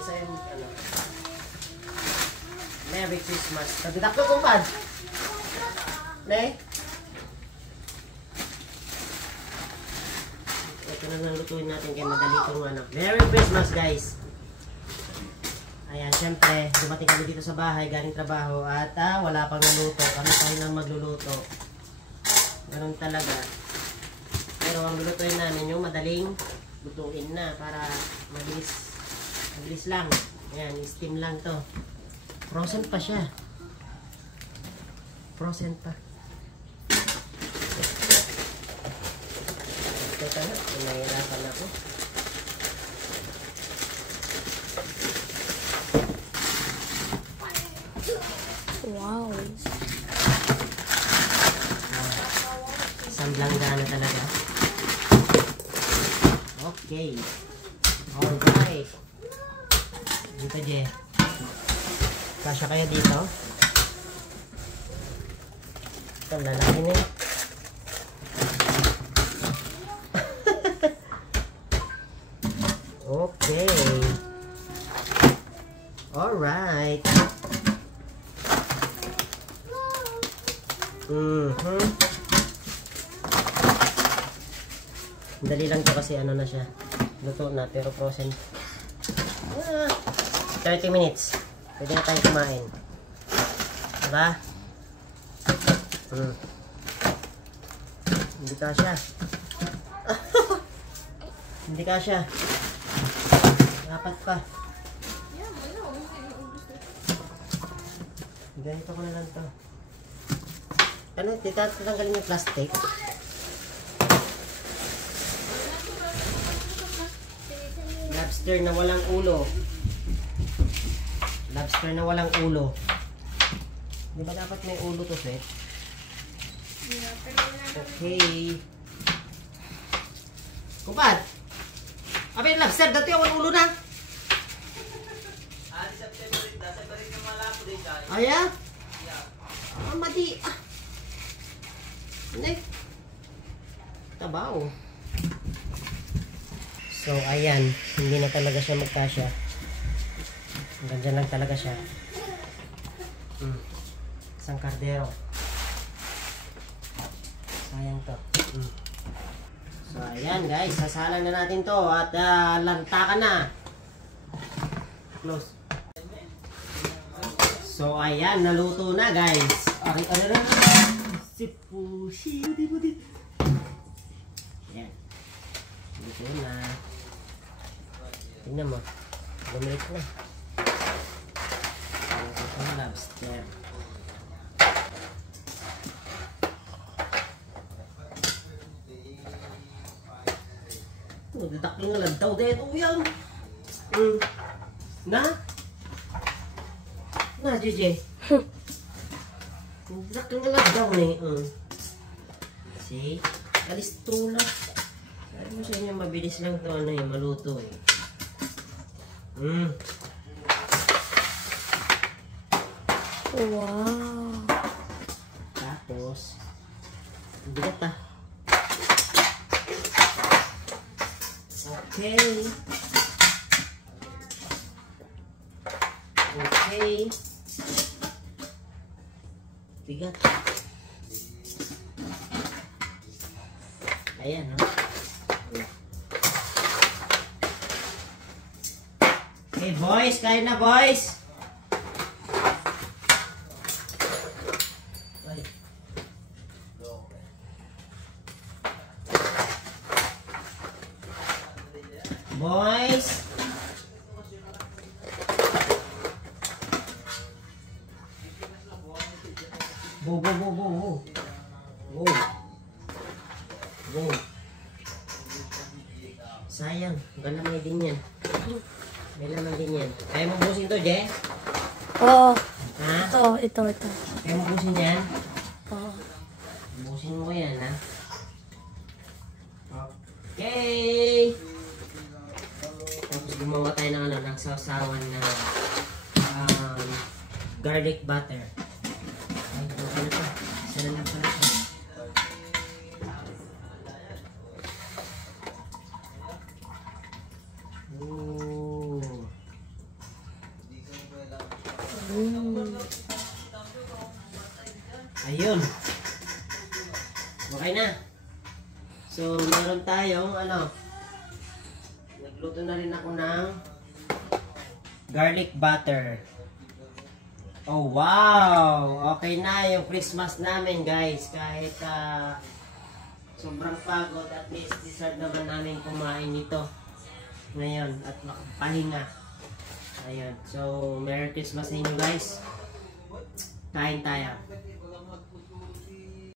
Kasi ano. Merry Christmas. Nagdadak ko kumpad. Ne? Ito na lang lutuin natin kaya madali itong ano. Merry Christmas guys! Ayan, syempre, dumating kami dito sa bahay, galing trabaho, at wala pang naluto. Kami pa rin ang magluluto. Ganun talaga. Pero ang lulutuin namin yung madaling lutuin na para mabilis. Mabilis lang. Ayan, steam lang to. Frozen pa siya. Frozen pa. Teka na, nahihirapan ako. Wow. Isang langgana talaga. Okay. Alright. Dito, Je. Kasya kaya dito? Ito, lalaki na yun. Okay. Alright. Dali lang to kasi ano na siya. Luto na pero frozen. 30 minutes. Pwede na tayong kumain. Diba? Hindi ka siya. Hindi ka siya. Dapat pa. Ganito ko na lang to. Ano, tatanggalin yung plastic. Lobster na walang ulo. Lobster na walang ulo. Di ba dapat may ulo to, Seth? Okay. Kumpad! Abay, lobster, dati walang ulo na. Aya? Madi. Hindi. Tabaw. So, ayan. Hindi na talaga siya magkasya. Ganyan lang talaga siya. Isang kardero. Sayang to. So, ayan guys. Sasalan na natin to. At lantakan na. Close. So, ayan. Naluto na guys. Okay, ano na? Sipushi. Buti. Ayan. Luto na. Tingnan mo. Lumilit na. Ito ang lobster. Dadak lang lang daw dito yan. Na? Na, JJ. Dadak lang lang daw eh. See? Kalisto na. Sabi mo sa inyo, mabilis lang ito ano eh, maluto eh. Wow. Tapos, bigat ah. Okay. Okay. Bigat. Ayan, no? Okay, boys. Kain na, boys. Boys. Go. Sayang, galamay din yan. May laman din yan. Kaya mo busin to, Je? Oo. Ha? Ito. Kaya mo busin yan? Oo. Busin mo yan, ha? Okay. Tapos gumawa tayo ng ng sausawan na garlic butter. Ay, okay na to. Isa na lang pala siya. Ayun. Okay na. So, meron tayong nagluto na rin ako ng garlic butter. Oh, wow! Okay na yung Christmas namin, guys. Kahit sobrang pagod, at least deserve naman namin kumain nito ngayon at makapahinga. Ayun. So, Merry Christmas sa inyo, guys. Kain tayo.